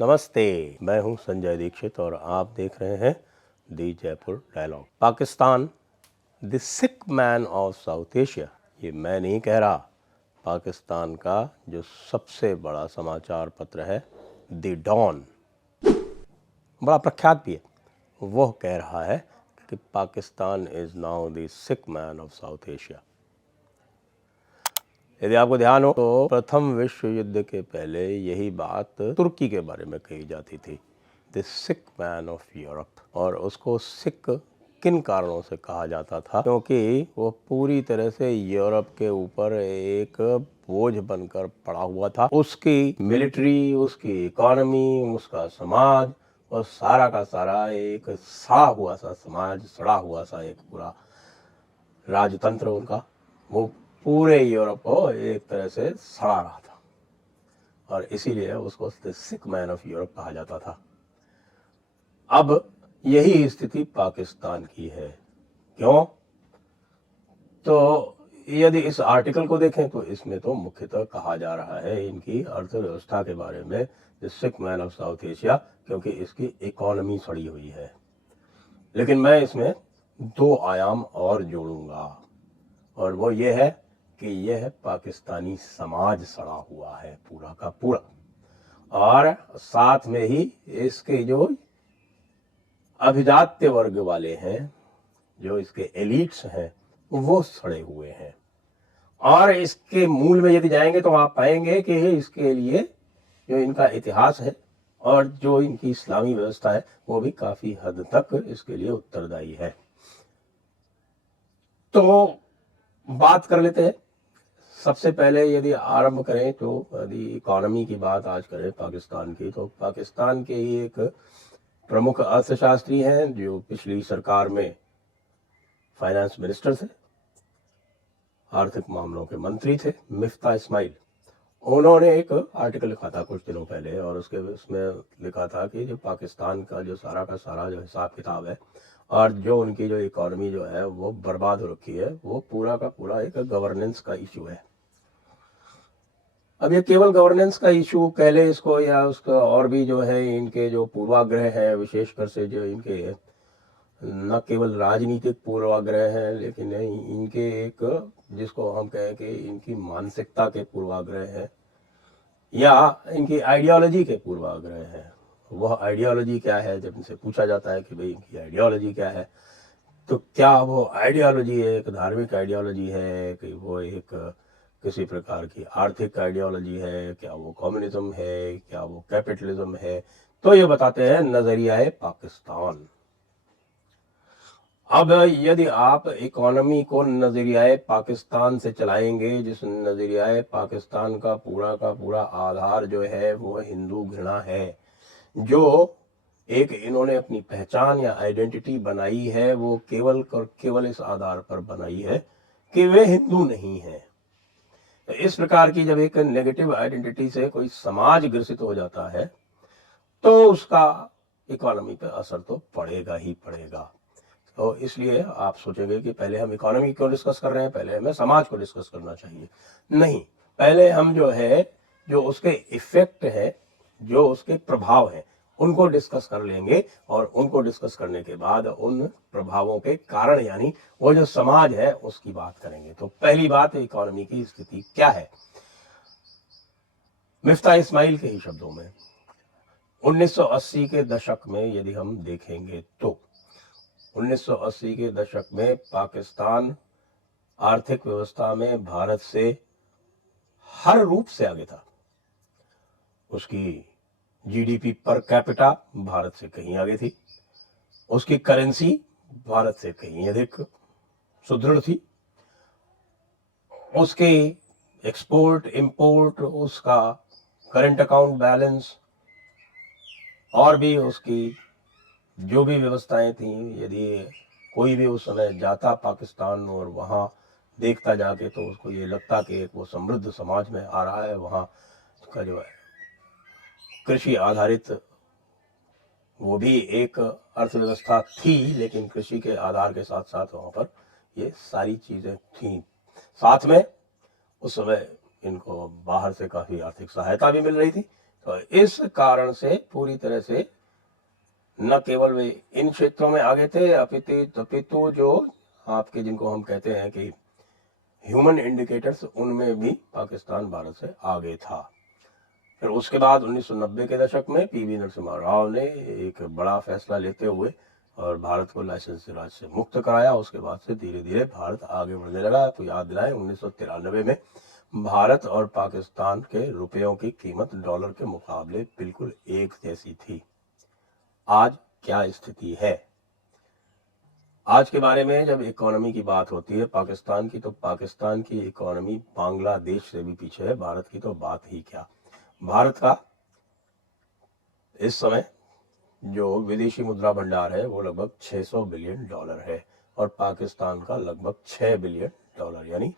नमस्ते, मैं हूं संजय दीक्षित और आप देख रहे हैं the Jaipur dialogue. Pakistan, the sick man of South Asia, ये मैं नहीं कह रहा, पाकिस्तान का जो सबसे बड़ा समाचार पत्र है द डॉन, बड़ा प्रख्यात भी है, वह कह रहा है कि Pakistan is now the sick man of South Asia. यदि आपको ध्यान हो तो प्रथम विश्व युद्ध के पहले यही बात तुर्की के बारे में कही जाती थी, the sick man of Europe. और उसको सिक किन कारणों से कहा जाता था? क्योंकि वो पूरी तरह से यूरोप के ऊपर एक बोझ बनकर पड़ा हुआ था। उसकी मिलिट्री, उसकी इकोनॉमी, उसका समाज और सारा का सारा एक सड़ा हुआ सा समाज, सड़ा हुआ सा एक पूरा राजतंत्र उनका, वो पूरे यूरोप को एक तरह से सड़ा रहा था और इसीलिए उसको सिक मैन ऑफ यूरोप कहा जाता था। अब यही स्थिति पाकिस्तान की है। क्यों? तो यदि इस आर्टिकल को देखें तो इसमें तो मुख्यतः कहा जा रहा है इनकी अर्थव्यवस्था के बारे में, the sick man of South Asia, क्योंकि इसकी इकोनॉमी सड़ी हुई है। लेकिन मैं इसमें दो आयाम और जोड़ूंगा और वो ये है कि यह पाकिस्तानी समाज सड़ा हुआ है पूरा का पूरा, और साथ में ही इसके जो अभिजात्य वर्ग वाले हैं, जो इसके एलिट्स हैं, वो सड़े हुए हैं। और इसके मूल में यदि जाएंगे तो आप पाएंगे कि इसके लिए जो इनका इतिहास है और जो इनकी इस्लामी व्यवस्था है वो भी काफी हद तक इसके लिए उत्तरदायी है। तो बात कर लेते हैं। सबसे पहले यदि आरंभ करें तो यदि इकोनॉमी की बात आज करें पाकिस्तान की, तो पाकिस्तान के ही एक प्रमुख अर्थशास्त्री हैं जो पिछली सरकार में फाइनेंस मिनिस्टर थे, आर्थिक मामलों के मंत्री थे, मिफ्ता इस्माइल। उन्होंने एक आर्टिकल लिखा था कुछ दिनों पहले और उसमें लिखा था कि जो पाकिस्तान का जो सारा का सारा जो हिसाब किताब है और जो उनकी जो इकोनॉमी जो है वो बर्बाद हो रखी है, वो पूरा का पूरा एक गवर्नेंस का इशू है। अब ये केवल गवर्नेंस का इशू कह ले इसको, या उसका और भी जो है इनके जो पूर्वाग्रह हैं, विशेषकर से जो इनके न केवल राजनीतिक पूर्वाग्रह हैं, लेकिन इनके एक जिसको हम कहें कि इनकी मानसिकता के पूर्वाग्रह हैं या इनकी आइडियोलॉजी के पूर्वाग्रह हैं। वह आइडियोलॉजी क्या है? जब इनसे पूछा जाता है कि भाई इनकी आइडियोलॉजी क्या है, तो क्या वो आइडियोलॉजी एक धार्मिक आइडियोलॉजी है, कि वो एक किसी प्रकार की आर्थिक आइडियोलॉजी है, क्या वो कम्युनिज्म है, क्या वो कैपिटलिज्म है? तो ये बताते हैं नजरिया पाकिस्तान। अब यदि आप इकोनॉमी को नजरिया पाकिस्तान से चलाएंगे, जिस नजरिया पाकिस्तान का पूरा आधार जो है वो हिंदू घृणा है, जो एक इन्होंने अपनी पहचान या आइडेंटिटी बनाई है, वो केवल इस आधार पर बनाई है कि वे हिंदू नहीं हैं। तो इस प्रकार की जब एक नेगेटिव आइडेंटिटी से कोई समाज ग्रसित हो जाता है तो उसका इकोनॉमी पे असर तो पड़ेगा ही पड़ेगा। तो इसलिए आप सोचेंगे कि पहले हम इकोनॉमी क्यों डिस्कस कर रहे हैं, पहले हमें समाज को डिस्कस करना चाहिए। नहीं, पहले हम जो है जो उसके इफेक्ट है, जो उसके प्रभाव है, उनको डिस्कस कर लेंगे और उनको डिस्कस करने के बाद उन प्रभावों के कारण यानी वो जो समाज है उसकी बात करेंगे। तो पहली बात, इकोनॉमी की स्थिति क्या है? मिफ्ता इस्माइल के ही शब्दों में 1980 के दशक में यदि हम देखेंगे तो 1980 के दशक में पाकिस्तान आर्थिक व्यवस्था में भारत से हर रूप से आगे था। उसकी जीडीपी पर कैपिटा भारत से कहीं आगे थी, उसकी करेंसी भारत से कहीं अधिक सुदृढ़ थी, उसके एक्सपोर्ट इंपोर्ट, उसका करंट अकाउंट बैलेंस और भी उसकी जो भी व्यवस्थाएं थी, यदि कोई भी उस समय जाता पाकिस्तान और वहाँ देखता जाके तो उसको ये लगता कि एक वो समृद्ध समाज में आ रहा है। वहाँ का जो है कृषि आधारित वो भी एक अर्थव्यवस्था थी, लेकिन कृषि के आधार के साथ साथ वहाँ पर ये सारी चीज़ें थी। साथ में उस समय इनको बाहर से काफ़ी आर्थिक सहायता भी मिल रही थी, तो इस कारण से पूरी तरह से न केवल वे इन क्षेत्रों में आगे थे, अपितु जो आपके जिनको हम कहते हैं कि ह्यूमन इंडिकेटर्स, उनमें भी पाकिस्तान भारत से आगे था। फिर उसके बाद 1990 के दशक में पीवी नरसिम्हा राव ने एक बड़ा फैसला लेते हुए और भारत को लाइसेंसी राज से मुक्त कराया। उसके बाद से धीरे धीरे भारत आगे बढ़ने लगा। तो याद दिलाएं, 1993 में भारत और पाकिस्तान के रुपयों की कीमत डॉलर के मुकाबले बिल्कुल एक जैसी थी। आज क्या स्थिति है? आज के बारे में जब इकोनॉमी की बात होती है पाकिस्तान की, तो पाकिस्तान की इकोनॉमी बांग्लादेश से भी पीछे है। भारत की तो बात ही क्या। भारत का इस समय जो विदेशी मुद्रा भंडार है वो लगभग 600 बिलियन डॉलर है और पाकिस्तान का लगभग 6 बिलियन डॉलर, यानी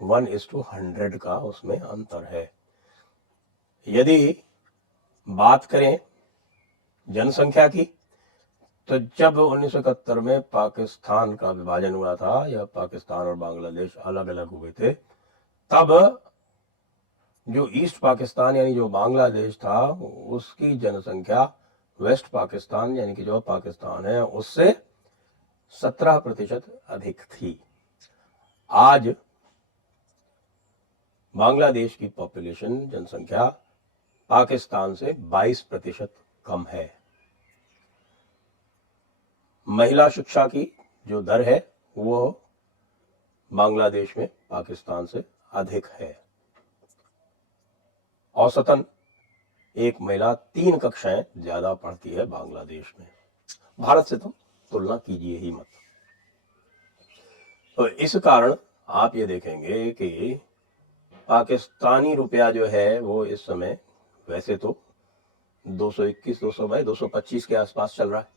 1:100 का उसमें अंतर है। यदि बात करें जनसंख्या की, तो जब 1971 में पाकिस्तान का विभाजन हुआ था या पाकिस्तान और बांग्लादेश अलग अलग हुए थे, तब जो ईस्ट पाकिस्तान यानी जो बांग्लादेश था उसकी जनसंख्या वेस्ट पाकिस्तान यानी कि जो पाकिस्तान है उससे 17% अधिक थी। आज बांग्लादेश की पॉपुलेशन जनसंख्या पाकिस्तान से 22% कम है। महिला शिक्षा की जो दर है वो बांग्लादेश में पाकिस्तान से अधिक है। औसतन एक महिला 3 कक्षाएं ज्यादा पढ़ती है बांग्लादेश में। भारत से तो तुलना कीजिए ही मत। तो इस कारण आप ये देखेंगे कि पाकिस्तानी रुपया जो है वो इस समय वैसे तो 221, 225 के आसपास चल रहा है,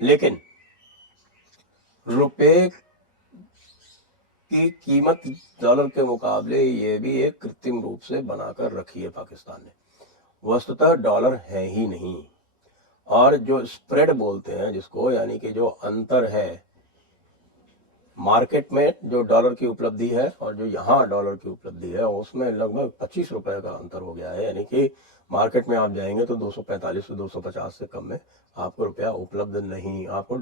लेकिन रुपए की कीमत डॉलर के मुकाबले ये भी एक कृत्रिम रूप से बनाकर रखी है पाकिस्तान ने। वस्तुतः डॉलर है ही नहीं, और जो स्प्रेड बोलते हैं जिसको, यानी कि जो अंतर है मार्केट में जो डॉलर की उपलब्धि है और जो यहाँ डॉलर की उपलब्धि है, उसमें लगभग 25 रुपए का अंतर हो गया है। यानी कि मार्केट में आप जाएंगे तो 245 से 250 से कम में आपको रुपया उपलब्ध नहीं, आपको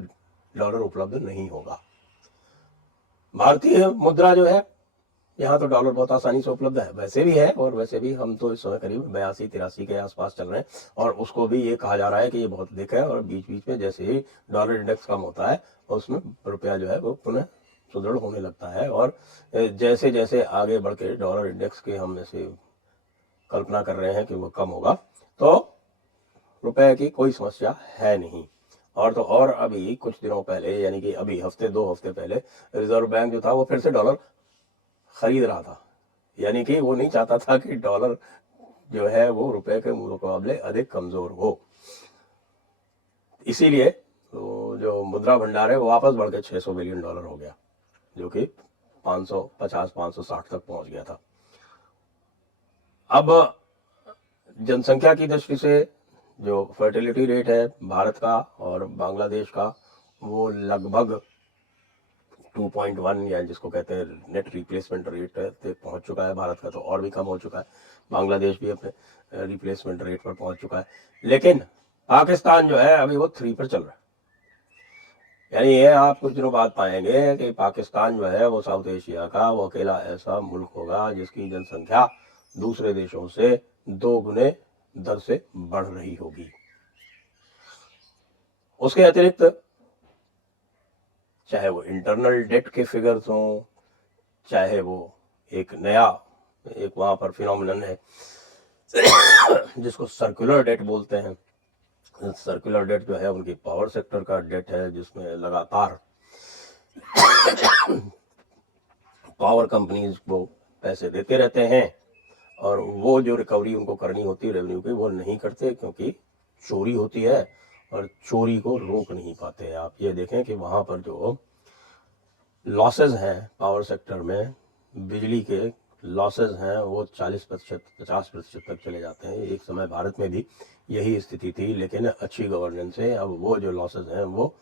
डॉलर उपलब्ध नहीं होगा। भारतीय मुद्रा जो है यहाँ तो डॉलर बहुत आसानी से उपलब्ध है, वैसे भी है, और वैसे भी हम तो इस समय करीब 82-83 के आसपास चल रहे हैं, और उसको भी ये कहा जा रहा है कि ये बहुत अधिक है, और बीच बीच में जैसे ही डॉलर इंडेक्स कम होता है उसमें रुपया जो है वो पुनः सुदृढ़ होने लगता है। और जैसे जैसे आगे बढ़ के डॉलर इंडेक्स के हम ऐसे कल्पना कर रहे हैं कि वो कम होगा, तो रुपए की कोई समस्या है नहीं। और तो और अभी कुछ दिनों पहले, यानी कि अभी 2 हफ्ते पहले, रिजर्व बैंक जो था वो फिर से डॉलर खरीद रहा था। यानी कि वो नहीं चाहता था कि डॉलर जो है वो रुपए के मुकाबले अधिक कमजोर हो। इसीलिए तो जो मुद्रा भंडार है वो वापस बढ़ के 600 बिलियन डॉलर हो गया, जो कि 550-560 तक पहुंच गया था। अब जनसंख्या की दृष्टि से जो फर्टिलिटी रेट है भारत का और बांग्लादेश का वो लगभग 2.1 या जिसको कहते हैं नेट रिप्लेसमेंट रेट पे पहुंच चुका है। भारत का तो और भी कम हो चुका है, बांग्लादेश भी अपने रिप्लेसमेंट रेट पर पहुंच चुका है। लेकिन पाकिस्तान जो है अभी वो 3 पर चल रहा है। यानी ये आप कुछ दिनों बाद पाएंगे कि पाकिस्तान जो है वो साउथ एशिया का वो अकेला ऐसा मुल्क होगा जिसकी जनसंख्या दूसरे देशों से 2 गुने दर से बढ़ रही होगी। उसके अतिरिक्त चाहे वो इंटरनल डेट के फिगर्स हों, चाहे वो एक नया एक वहां पर फिनोमिनन है जिसको सर्कुलर डेट बोलते हैं। सर्कुलर डेट जो है उनकी पावर सेक्टर का डेट है, जिसमें लगातार पावर कंपनीज को पैसे देते रहते हैं, और वो जो रिकवरी उनको करनी होती है रेवेन्यू की वो नहीं करते, क्योंकि चोरी होती है और चोरी को रोक नहीं पाते। आप ये देखें कि वहां पर जो लॉसेज हैं पावर सेक्टर में, बिजली के लॉसेज हैं वो 40%, 50% तक चले जाते हैं। एक समय भारत में भी यही स्थिति थी, लेकिन अच्छी गवर्नेंस से अब वो जो लॉसेज हैं वो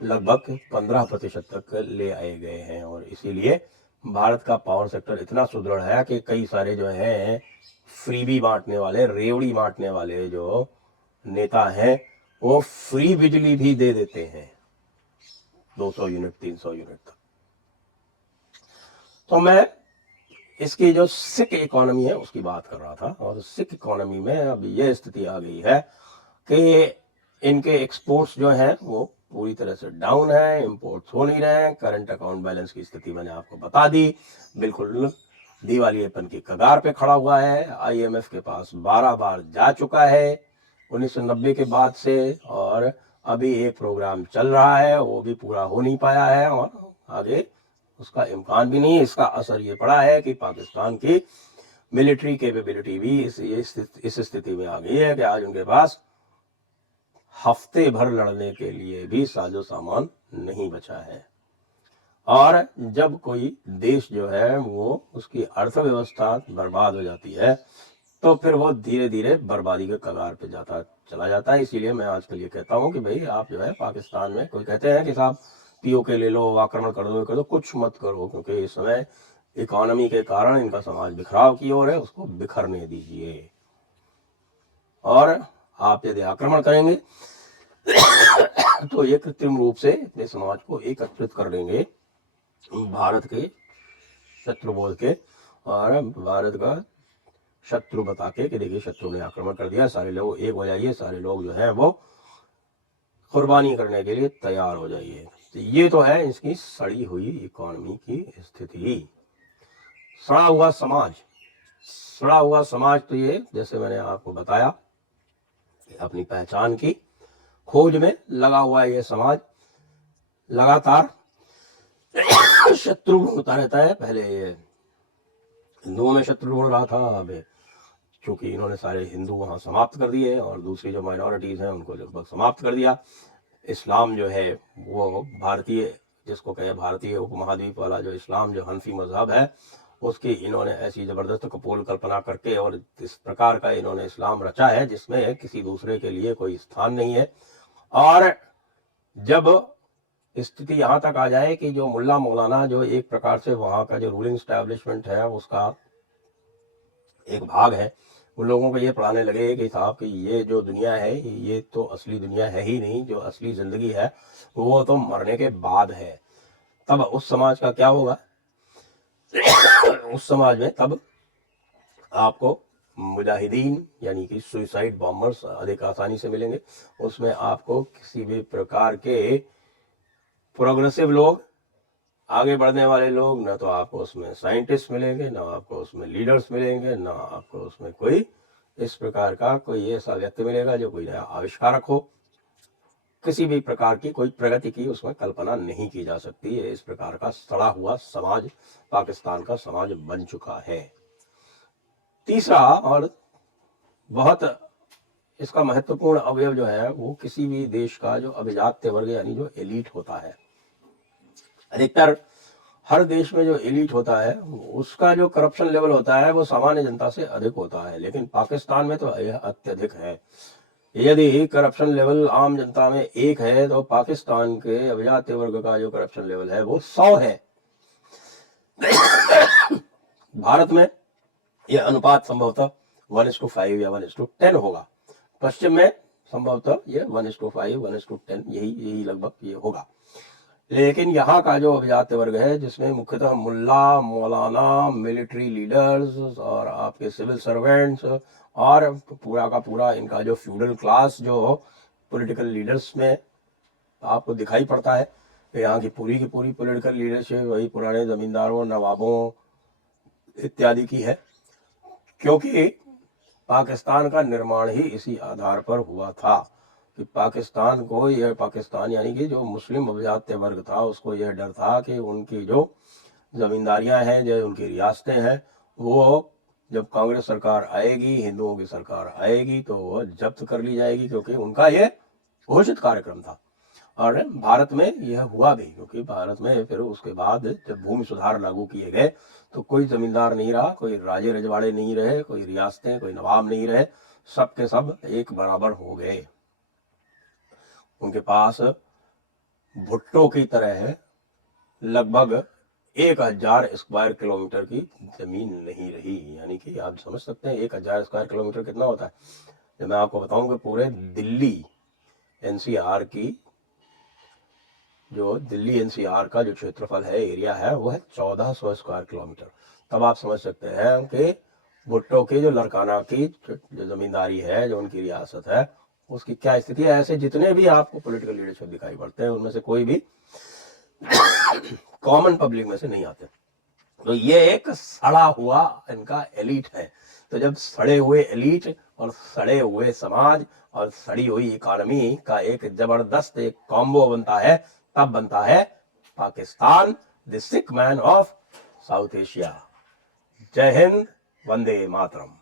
लगभग 15% तक ले आए गए हैं, और इसीलिए भारत का पावर सेक्टर इतना सुदृढ़ है कि कई सारे जो हैं फ्रीबी बांटने वाले, रेवड़ी बांटने वाले जो नेता हैं वो फ्री बिजली भी दे देते हैं 200 यूनिट 300 यूनिट तक। तो मैं इसकी जो सिख इकोनॉमी है उसकी बात कर रहा था, और सिख इकोनॉमी में अब ये स्थिति आ गई है कि इनके एक्सपोर्ट्स जो हैं वो पूरी तरह से डाउन है, इंपोर्ट्स हो नहीं रहे हैं। करंट अकाउंट बैलेंस की स्थिति मैंने आपको बता दी, बिल्कुल दिवालियेपन की कगार पे खड़ा हुआ है। आईएमएफ के पास 12 बार जा चुका है 1990 के बाद से, और अभी एक प्रोग्राम चल रहा है वो भी पूरा हो नहीं पाया है, और आगे उसका इम्कान भी नहीं है। इसका असर ये पड़ा है कि पाकिस्तान की मिलिट्री कैपेबिलिटी भी इस स्थिति में आ गई है कि आज उनके पास हफ्ते भर लड़ने के लिए भी साजो सामान नहीं बचा है। और जब कोई देश जो है वो उसकी अर्थव्यवस्था बर्बाद हो जाती है तो फिर वो धीरे धीरे बर्बादी के कगार पे चला जाता है। इसीलिए मैं आजकल ये कहता हूँ कि भाई आप जो है पाकिस्तान में, कोई कहते हैं कि साहब पीओके ले लो, आक्रमण कर दो, कुछ मत करो, क्योंकि इस समय इकोनॉमी के कारण इनका समाज बिखराव की ओर है, उसको बिखरने दीजिए। और आप यदि आक्रमण करेंगे तो ये कृत्रिम रूप से अपने समाज को एकत्रित कर लेंगे भारत के शत्रु बोल के, और भारत का शत्रु बता के कि देखिए शत्रु ने आक्रमण कर दिया, सारे लोग एक हो जाइए, सारे लोग जो है वो कुर्बानी करने के लिए तैयार हो जाइए। तो ये तो है इसकी सड़ी हुई इकोनॉमी की स्थिति। सड़ा हुआ समाज, सड़ा हुआ समाज, तो ये जैसे मैंने आपको बताया अपनी पहचान की खोज में लगा हुआ है ये समाज, लगातार शत्रु ढूंढता रहता है। पहले ये हिंदुओं में शत्रु ढूंढ रहा था, अब चूंकि इन्होंने सारे हिंदू वहां समाप्त कर दिए और दूसरी जो माइनॉरिटीज हैं उनको लगभग समाप्त कर दिया। इस्लाम जो है वो भारतीय, जिसको कहे भारतीय उपमहाद्वीप वाला जो इस्लाम, जो हनफी मजहब है, उसकी इन्होंने ऐसी जबरदस्त कपोल कल्पना करके और इस प्रकार का इन्होंने इस्लाम रचा है जिसमें किसी दूसरे के लिए कोई स्थान नहीं है। और जब स्थिति यहाँ तक आ जाए कि जो मुल्ला मौलाना जो एक प्रकार से वहाँ का जो रूलिंग स्टैब्लिशमेंट है उसका एक भाग है, उन लोगों को ये पढ़ाने लगे कि साहब कि ये जो दुनिया है ये तो असली दुनिया है ही नहीं, जो असली जिंदगी है वो तो मरने के बाद है। तब उस समाज का क्या होगा? उस समाज में तब आपको मुजाहिदीन यानी कि सुसाइड बॉम्बर्स अधिक आसानी से मिलेंगे। उसमें आपको किसी भी प्रकार के प्रोग्रेसिव लोग, आगे बढ़ने वाले लोग, ना तो आपको उसमें साइंटिस्ट मिलेंगे, ना आपको उसमें लीडर्स मिलेंगे, ना आपको उसमें कोई इस प्रकार का कोई ऐसा व्यक्ति मिलेगा जो कोई नया आविष्कारक हो। किसी भी प्रकार की कोई प्रगति की उसमें कल्पना नहीं की जा सकती है। इस प्रकार का सड़ा हुआ समाज पाकिस्तान का समाज बन चुका है। तीसरा और बहुत इसका महत्वपूर्ण अवयव जो है वो किसी भी देश का जो अभिजात्य वर्ग यानी जो एलीट होता है, अधिकतर हर देश में जो एलीट होता है उसका जो करप्शन लेवल होता है वो सामान्य जनता से अधिक होता है, लेकिन पाकिस्तान में तो यह अत्यधिक है। यदि करप्शन लेवल आम जनता में 1 है तो पाकिस्तान के अभिजात्य वर्ग का जो करप्शन लेवल है वो 100 है। भारत में यह अनुपात संभवतः 1:5 या 1:10 होगा। पश्चिम में संभवतः यह 1:5 1:10 यही लगभग ये होगा। लेकिन यहाँ का जो अभिजात्य वर्ग है जिसमें मुख्यतः मुल्ला मौलाना, मिलिट्री लीडर्स और आपके सिविल सर्वेंट्स और पूरा का पूरा इनका जो फ्यूडल क्लास जो पॉलिटिकल लीडर्स में आपको दिखाई पड़ता है, यहाँ की पूरी पॉलिटिकल लीडरशिप वही पुराने जमींदारों, नवाबों इत्यादि की है, क्योंकि पाकिस्तान का निर्माण ही इसी आधार पर हुआ था कि पाकिस्तान को, यह पाकिस्तान यानी कि जो मुस्लिम अभिजात्य वर्ग था उसको यह डर था कि उनकी जो जमींदारियां हैं, जो उनकी रियासतें हैं, वो जब कांग्रेस सरकार आएगी, हिंदुओं की सरकार आएगी तो वो जब्त कर ली जाएगी, क्योंकि उनका यह घोषित कार्यक्रम था। और भारत में यह हुआ भी, क्योंकि भारत में फिर उसके बाद जब भूमि सुधार लागू किए गए तो कोई जमींदार नहीं रहा, कोई राजे रजवाड़े नहीं रहे, कोई रियासतें, कोई नवाब नहीं रहे, सब के सब एक बराबर हो गए। उनके पास भुट्टो की तरह लगभग 1000 स्क्वायर किलोमीटर की जमीन नहीं रही। यानी कि आप समझ सकते हैं 1000 स्क्वायर किलोमीटर कितना होता है। जब मैं आपको बताऊं कि पूरे दिल्ली एनसीआर की जो दिल्ली एनसीआर का जो क्षेत्रफल है, एरिया है, वो है 1400 स्क्वायर किलोमीटर। तब आप समझ सकते हैं कि भुट्टो की जो लड़काना की जो जमींदारी है, जो उनकी रियासत है, उसकी क्या स्थिति है। ऐसे जितने भी आपको पॉलिटिकल लीडरशिप दिखाई पड़ते हैं उनमें से कोई भी कॉमन पब्लिक में से नहीं आते। तो ये एक सड़ा हुआ इनका एलीट है। तो जब सड़े हुए एलीट और सड़े हुए समाज और सड़ी हुई इकोनॉमी का एक जबरदस्त एक कॉम्बो बनता है, तब बनता है Pakistan, the sick man of South Asia. जय हिंद, वंदे मातरम।